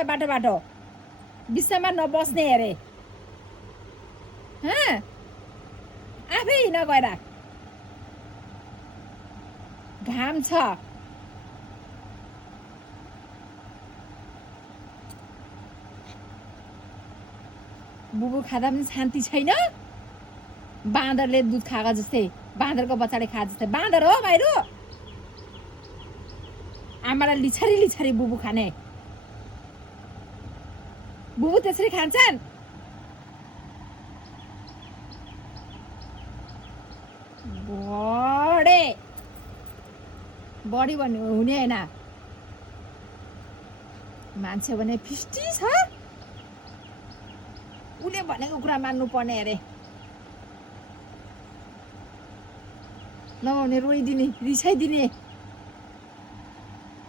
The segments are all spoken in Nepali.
उसलाई बाटो बिचमा नबस्ने अरे आफै हिँड गएर घाम छ बुबु खाँदा पनि शान्ति छैन बाँदरले दुध खाएको जस्तै बाँदरको बच्चाले खा जस्तै बाँदर हो भाइरू आमालाई लिछरी बुबु खाने बुबु त्यसरी खान्छन् बढी भन्नु हुने हैन मान्छे भने फिस्टी छ उले भनेको कुरा मान्नु पर्ने अरे नभने रोइदिने रिसाइदिने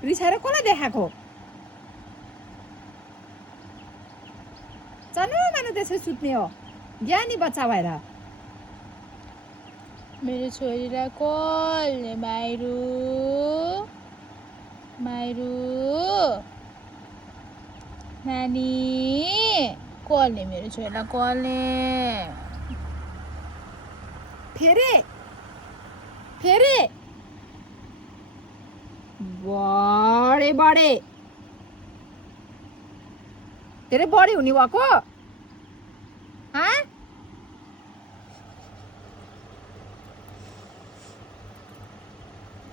रिसाएर कसलाई देखाएको मानु त्यसै सुत्ने हो ज्ञानी बच्चा भएर मेरो छोरीलाई कसले माइरू नानी कसले मेरो छोरीलाई कसले फेरि बढे धेरै बढी हुने भएको